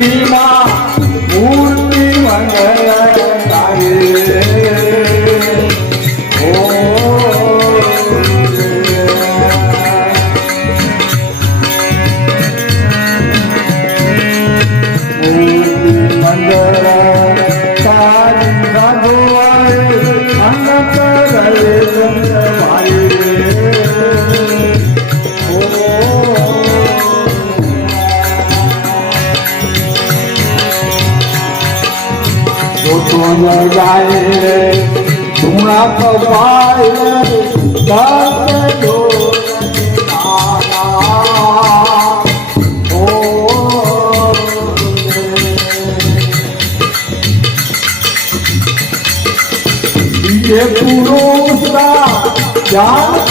મૂર્તિ જાય ધૂણા કપાય ये पुरुष का जान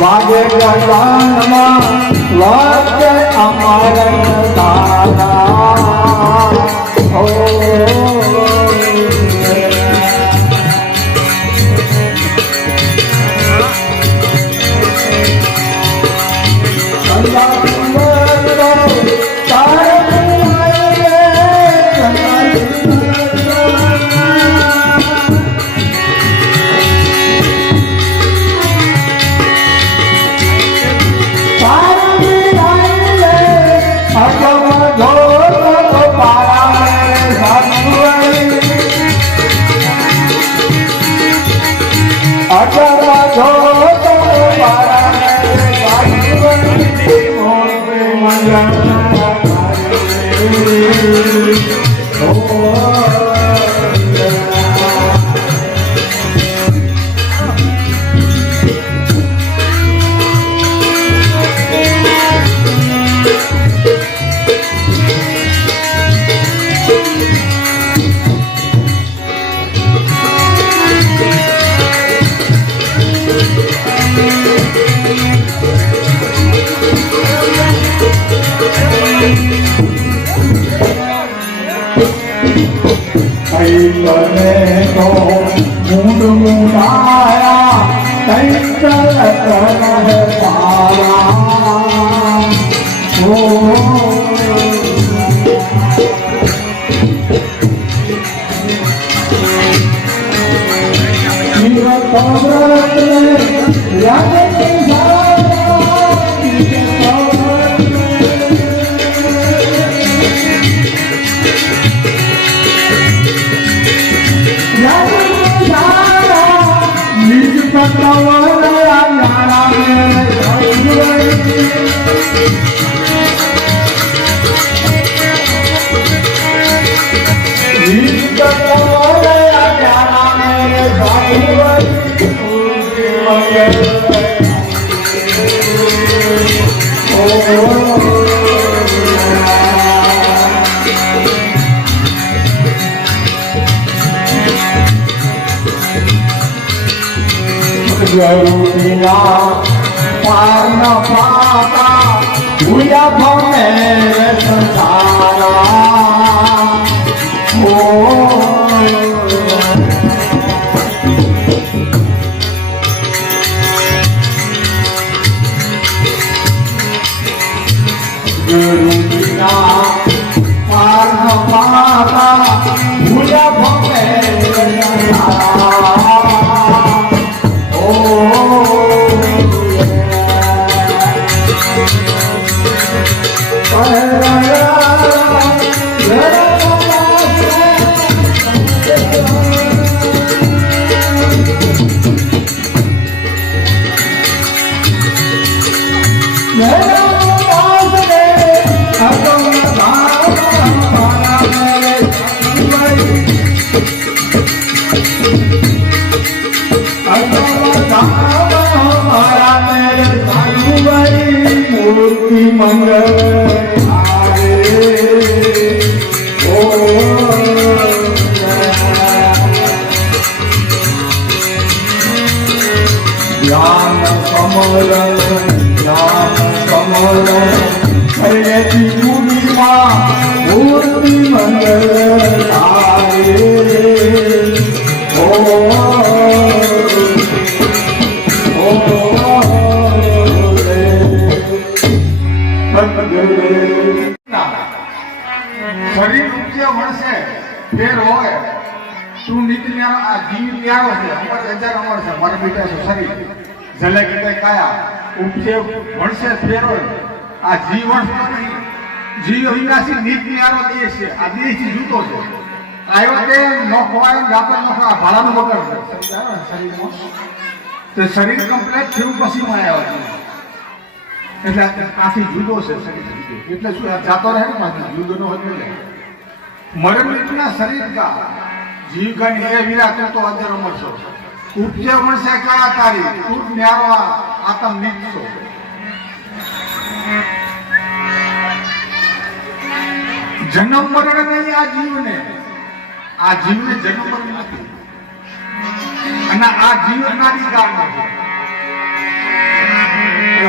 વાગે ગગનમાં વાગે અમાર દાદા मुंड मुंडाया पाना पाता भूया भमे संसारा पाना पाता भूया भमे संसारा મારા મેરે સાધુભાઈ મૂર્તિ મંગળ આવે ઓ જ્ઞાન કમળ હરેથી ભૂમિમાં મૂર્તિ મંગળ આવે ઓ શરીર ઉપજે મળશે ફેર હોય તું નીતિ ન્યારો આ જીવ ન્યારો છે અમર હજાર અમર છે મારા બેટા છે શરીર જલે કે કાયા ઉપજે મળશે ફેર હોય આ જીવન તો નહીં જીવ વિનાશી નીતિ ન્યારો દેશ છે આ દેશ જૂતો છે આવ્યો તે નો ખવાય જાતો નો ખા ભાડાનો વગર શરીરમાં તે શરીર કમ્પ્લીટ થયું પછી માં આવ્યો એટલે આથી જુદો છે શરીર એટલે શું જાતો રહે ને જુદો નો હોય મરણ મૃત્યુના શરીર કા જીવ ગણ એ વિરાટ તો અજર અમર છો ઉપજે મળશે કયા તારી ખૂબ ન્યારો આતમ નીચો જન્મ મરણ નહીં આ જીવને જન્મ મરણ નથી અને આ જીવ નાદિકાર નથી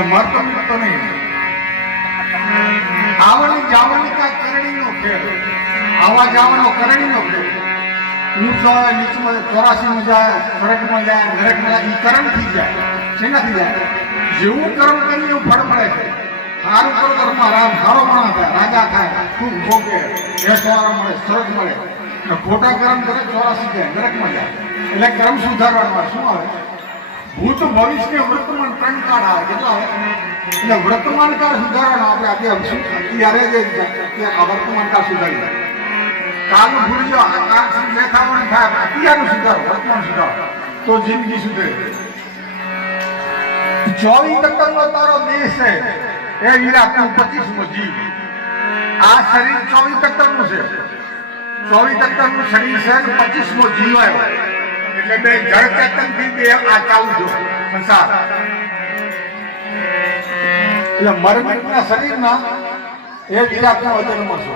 મરતો મરતો નહીં આવવાની જાવવાની કા કરણીનો ખેલ આવા જવાનો કરણીનો ખેલ ઊંચો હોય નીચમાં 84 માં જાય નરકમાં જાય નરકમાં ઈ કર્મ થઈ જાય શેનાથી જાય જેવું કર્મ કરીએ એવું ફળ મળે છે સારું કરો કર્મમાં રામ સારો માણસ થાય રાજા થાય ખૂબ ભોગે એસવાળા મળે સ્વર્ગ મળે અને ખોટા કર્મ કરે 84 જાય નરકમાં જાય એટલે કર્મ સુધારવાનું શું આવે ભૂત ભવિષ્ય વર્તમાન ત્રણ કાળ આવે કેટલા આવે એટલે વર્તમાન કાળ સુધારવાનો આપણે અત્યારે વર્તમાન કાળ સુધારી કાલનું ભૂલી જાઓ કાલ દેખાવાનું થાય અત્યારનું સુધારો વર્તમાન સુધારો તો જિંદગી સુધરે 24 તત્વનો તારો દેશ છે એ વિરાટનું 25મો જીવ આ શરીર 24 તત્વનું છે 24 તત્વનું શરીર છે 25મો જીવ આવ્યો એટલે બે જળ ચેતન થી બે આ ચાલુ જો સંસાર એટલે મરમિતના શરીરના એ વિરાટનો અજન્મ છે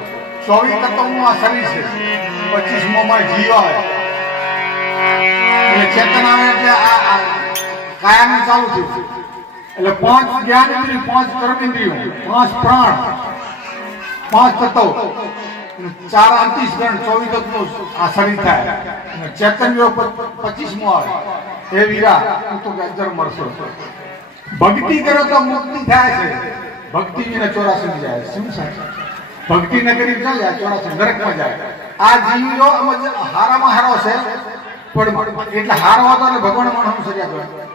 24 તત્વનું આ શરીર છે 25મો માં જીવ આવે એટલે ચેતન આવે એટલે આ કાયાનું ચાલુ થયું એટલે 5 જ્ઞાન ઇન્દ્રિય 5 કર્મ ઇન્દ્રિયો 5 પ્રાણ 5 તત્વ 4 અંતિશ ગણ 24 તત્વો આ શરીર થાય અને ચેતન જો 25મો આવે એ વીરા તો ગજર મળશે ભક્તિ કરો તો મુક્તિ થાય છે ભક્તિ વિના 84 જાય શું સાહેબ ભક્તિ ન કરી ચાલે 84 નરકમાં જાય આ જીવો હારામાં હારો છે પણ એટલે હારો હતો ને ભગવાન માણસ સજા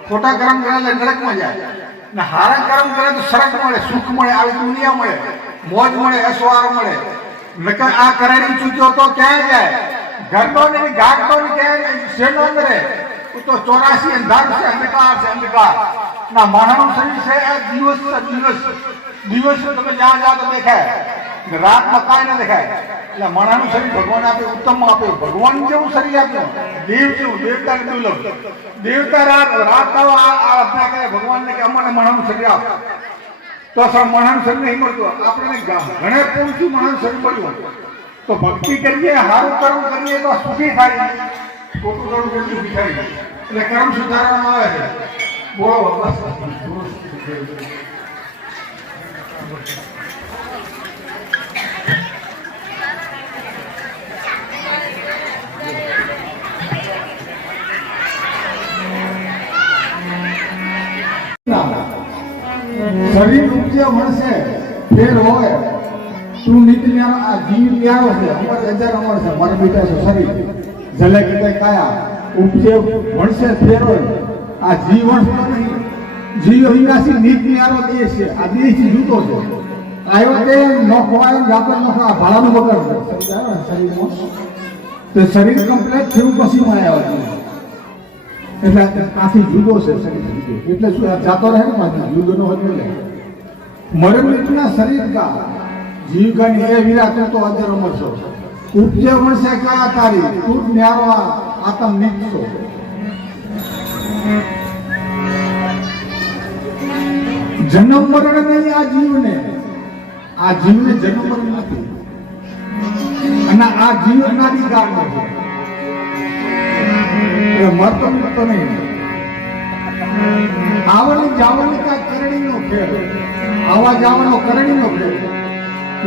ખોટા કર્મ કરે એટલે નરકમાં જાય ને હારા કર્મ કરે તો સરસ મળે સુખ મળે આવી દુનિયા મળે મોજ મળે એસવાર મળે નકર આ કરેલી ચૂક્યો તો ક્યાં જાય ઘરનો ને ગાડનો ને ક્યાં શેનો કરે તો 84 અંધાર છે અંધકાર ના માનવ શરીર છે આ દિવસ તમે જ્યાં જાઓ તો દેખાય રાતમાં કાંઈ ન દેખાય એટલે માણસનું શરીર ભગવાન આપે ઉત્તમ આપે ભગવાન જેવું શરીર આપ્યું દેવ જેવું દેવતા ને દુર્લભ દેવતા રાત અર્પણા કરે ભગવાનને કે અમને માણસનું શરીર આપ તો માણસનું શરીર નહીં મળતું આપણને ઘણે પૂરતું માણસનું શરીર મળ્યું તો ભક્તિ કરીએ સારું કર્મ કરીએ તો સુખી થાય ખોટું કર્મ કરીએ સુખી થાય એટલે કર્મ સુધારવામાં આવે છે બોલો બસ શરીર ઉપજે મળશે ફેર હોય તું નીતિ ન્યારો આ જીવ ન્યારો છે અમર હજાર અમર છે મારા બેટા છે શરીર જલે કે કાયા ઉપજે મળશે ફેર હોય આ જીવન તો નહીં જીવ વિનાશી નીતિ ન્યારો દેશ છે આ દેશ જૂતો છે આવ્યો તે નો ખવાય જાતો નો ખા ભાડાનો વગર સમજાયો શરીરમાં તે શરીર કમ્પ્લીટ થયું પછી માં આવ્યો એટલે આથી જુદો છે શરીર એટલે શું જાતો રહે ને જુદો નો હોય મરણ મૃત્યુના શરીર કા જીવ ગણ એ વિરાટ તો અજર અમર છો ઉપજે મળશે કયા તારી ખૂબ ન્યારો આતમ નીચો જન્મ મરણ નહીં આ જીવને જન્મ મરણ નથી, અને આ જીવ અનાદિકાળ નથી, મરતો મરતો નહીં. આવવાની જાવાની કા કરણીનો ખેલ, આવા જવાનો કરણીનો ખેલ.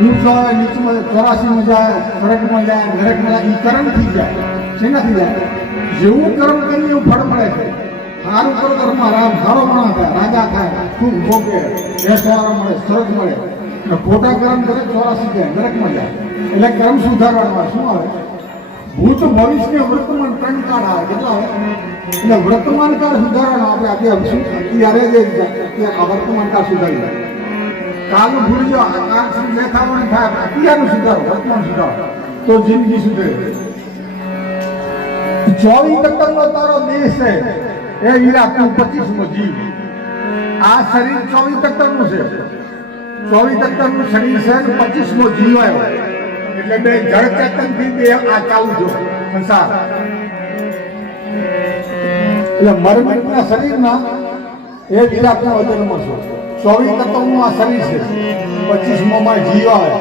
ઊંચો હોય નીચમાં 84 માં જાય, સ્વર્ગમાં જાય, નરકમાં જાય, એ કર્મ થઈ જાય. શેનાથી જાય? જેવું કર્મ કરીએ એવું ફળ મળે છે. સારું કરો કર્મમાં રામ સારો માણસ થાય, રાજા થાય, ખૂબ ભોગે, બેસવાળા મળે, સ્વર્ગ મળે. અને ખોટા કર્મ કરે 84 જાય, નરકમાં જાય. એટલે કર્મ સુધારવાનું શું આવે? ભૂત ભવિષ્ય વર્તમાન 3 કાળ આવે. કેટલા આવે? એટલે વર્તમાન કાળ સુધારવાનો. આપણે અત્યારે જે વર્તમાન કાળ સુધારી, કાલનું ભૂલી જાઓ, આ કાલ દેખાવાનું થાય, અત્યારનું સુધારો, વર્તમાન સુધારો, તો જિંદગી સુધરે. 24 તત્વનો તારો દેશ છે એ વીરા, તું 25મો જીવ. આ શરીર 24 તત્વનું છે, 24 તત્વનું શરીર છે, 25મો જીવ આવ્યો. એટલે બે જળ ચેતન થી બે આ ચાલુ જો સંસાર. એટલે મરમિટના શરીરના એ વિરાટનો જન્મ છે. 24 તત્વનું આ શરીર છે, 25મો માં જીવ આવે.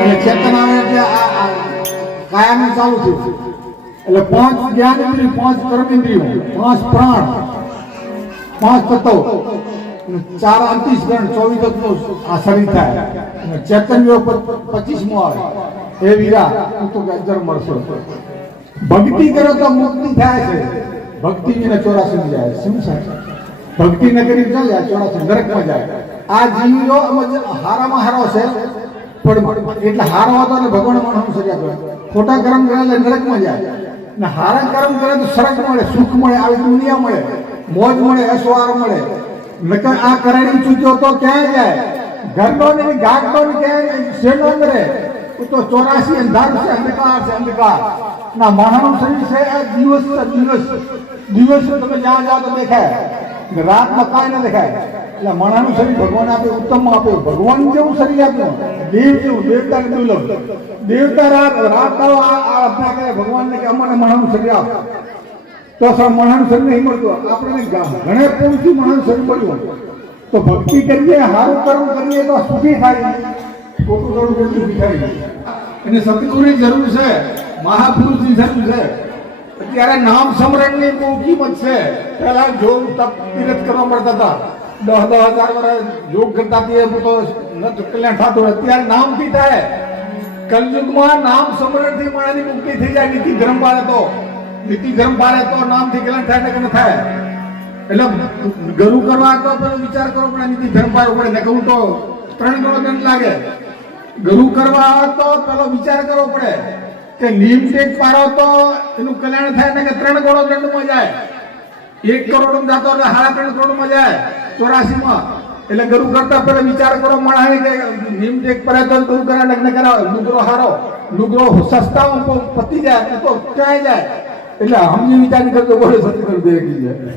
એટલે ચેતન આવે એટલે આ કાયમ ચાલુ થયું. એટલે 5 જ્ઞાનેન્દ્રિય, 5 કર્મેન્દ્રિયો, 5 પ્રાણ, 5 તત્વો, 4 અંતઃકરણ, 24 તત્વો આ શરીર થાય. ચેતન યોગ 25મો આવે. એ વીરા તું તો ગજર મળશો. ભક્તિ કરો તો મુક્તિ થાય છે. ભક્તિ ને 84 જાય. શું છે? ભક્તિ ન કરી ચાલે 84 નરકમાં જાય. આ જીવો હારામાં હારો છે, પણ એટલે હારો હતો એટલે ભગવાન માણસ સજા. ખોટા કર્મ કરે એટલે નરકમાં જાય, ને હારા કર્મ કરે તો સ્વર્ગ મળે, સુખ મળે, આવી દુનિયા મળે, મોજ મળે, એસવાર મળે. નકર આ કરણી ચૂક્યો તો ક્યાં જાય? ઘરનો ને ગાગનો ને ક્યાં શેનો કરે? તો 84 અંધાર છે, અંધકાર છે, અંધકાર ના માણસનું શરીર છે. આ દિવસ તમે જ્યાં જાઓ તો દેખાય, રાતમાં કાંઈ ન દેખાય. એટલે માણસનું શરીર ભગવાન આપ્યું, ઉત્તમ આપ્યું. ભગવાન જેવું શરીર આપ્યું, દેવ જેવું, દેવતા દુર્લભ. દેવતા રાત અભ્યા કરે ભગવાનને કે અમને માણસનું શરીર આપ, તો માણસનું શરીર નહીં મળતું. આપણે ઘણે પૂરથી માણસનું શરીર મળ્યું. તો ભક્તિ કરીએ, સારું કર્મ કરીએ તો સુખી થાય, ખોટું કરવું તો સુખી થાય. એને સદગુરુની જરૂર છે, મહાપુરુષની જરૂર છે. અત્યારે નામ સ્મરણની બહુ કિંમત છે. પહેલા જોગ તપ તીરથ કરવા મળતા હતા, 10,000 વર્ષ યોગ કરતા તે તો કલ્યાણ થતું. અત્યારે નામથી થાય. કલયુગમાં નામ સ્મરણથી માણસની મુક્તિ થઈ જાય. નીતિ ધર્મ પાળે તો નામથી કલ્યાણ થાય કે ન થાય. એટલે ગરુ કરવા તો પેલો વિચાર કરવો પડે, નીતિ ધર્મ પાડવો પડે. ને કહું તો 3 ગણો દંડ લાગે. ગરુ કરવા તો પેલો વિચાર કરવો પડે કે નીમ ટેક પાડો તો એનું કલ્યાણ થાય ને કે 3 ગણો દંડમાં જાય. 1 કરોડ જતો એટલે 3.5 કરોડમાં જાય 84માં. એટલે ગરુ કરતા પેલા વિચાર કરો મળે કે નીમ ટેક પડે તો ગરુ કરા લગ્ન કરાવે. નુગરો હારો, નુગરો સસ્તામાં પતી જાય તો ક્યાંય જાય. એટલે સમજી વિચારી કરતો બોલે સત્ય કરી દે જાય.